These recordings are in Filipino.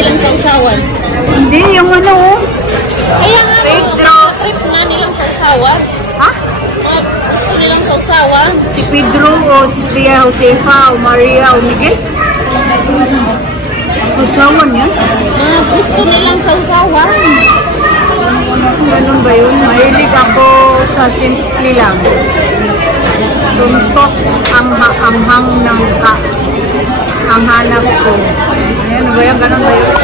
nilang sausawan. Hindi, yung ano. Kaya nga, trip nga nilang sausawan. Ha? Gusto nilang sausawan. Si Pedro o si Tria Josefa o Maria o Miguel? Sausawan yan? Gusto nilang sausawan. Ganun ba yun? Mahilig ako sa simple lang. Suntok ang amhang ng ang hanap ko. Ayan ba yun? Ganun ba yun?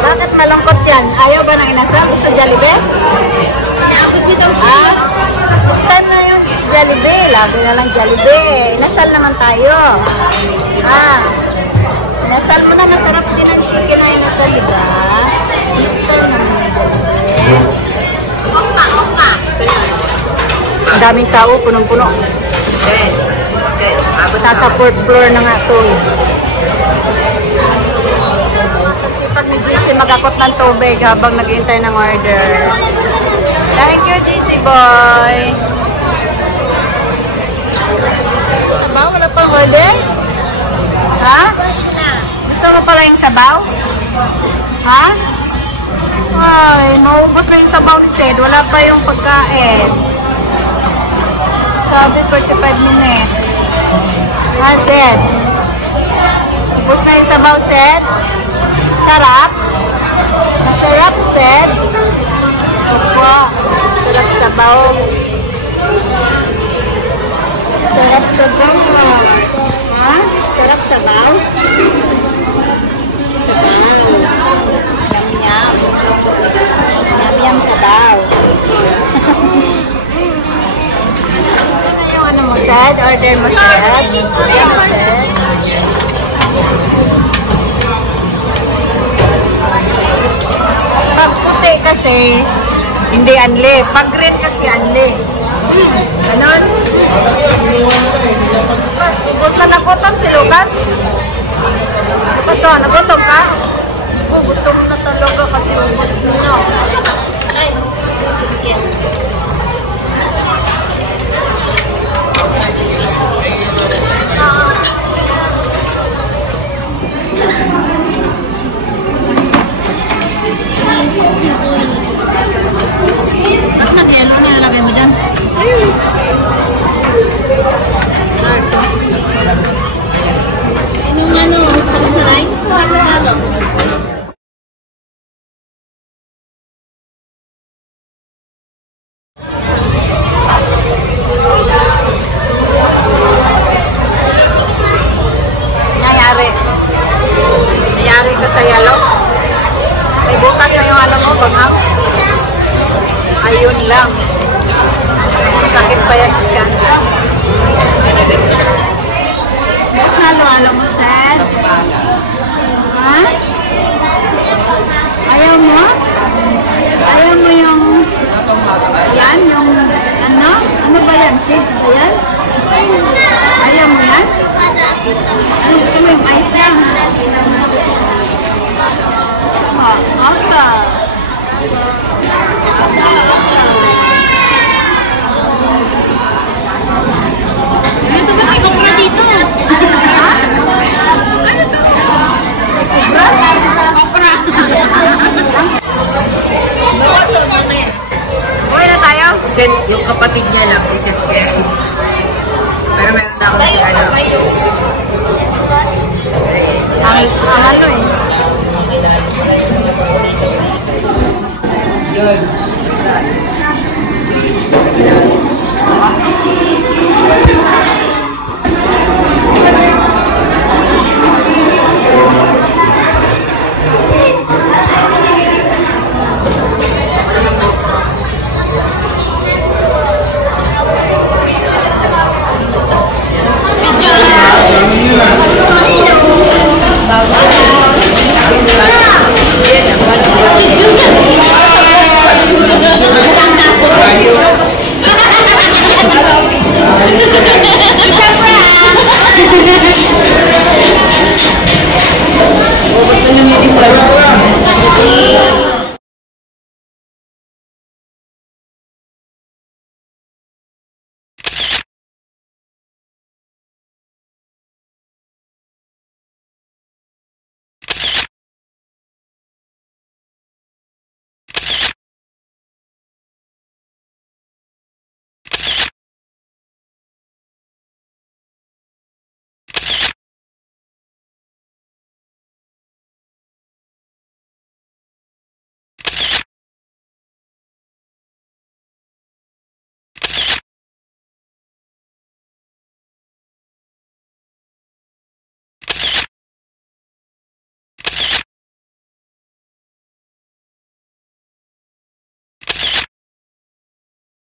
Bakit malungkot yan? Ayaw ba ng inasal? Gusto Jollibee? Ah, next time na yung Jollibee. Lagi na lang Jollibee. Inasal naman tayo. Ah, inasal mo na. Masarap din ang chicken na inasal, diba? Next time naman yung Jollibee. Okpa. Ang daming tao, punong-puno. Nasa 4th floor na nga ito. Pag ni GC magakot ng tubig habang nag-iintay ng order. Thank you, GC boy. Sabaw? Wala pang order? Ha? Gusto mo pala yung sabaw? Ha? Ay, maubos na yung sabaw ni Sed. Wala pa yung pagkain. Sabi 45 minutes. Ha, Sed? Ubos na yung sabaw, Sed? Sarap? Masarap, Sed? Opo. Sarap sabaw. Sarap sabaw. Ha? Sarap sabaw? Sabaw. Yum-yum. Yum-yum sabaw. Yung ano mo, Sed? Order mo, Sed? Order mo, Sed? Pag puti kasi, hindi anli. Pag green kasi anli. Ganon? Lucas, ubos na nagutom si Lucas. Lucas, oh, nagutom ka? Oh, gutom na talaga kasi ubos na. Ay, bakit nag-yelo nilalagay mo dyan? Anong ano? Tapos na rin? Halo-halo. Nangyari ko sa yalo. May bukas na yung ano mo, bangak. Ayun lang. Sakit pa yan siya. Mas halo-halo mo, Sed? Ha? Ayaw mo? Ayaw mo yung yan? Yung ano? Ano ba yan? Sage ba yan? Ayaw mo yan? Ano gusto mo yung ice lang? Aka. Ano ba may okra dito? Ha? Ano to? Okra? Okra. Buhay na tayo? Set, yung kapatid niya lang, si Seth Kerry. Pero meron na ako si ano. Ang ano eh.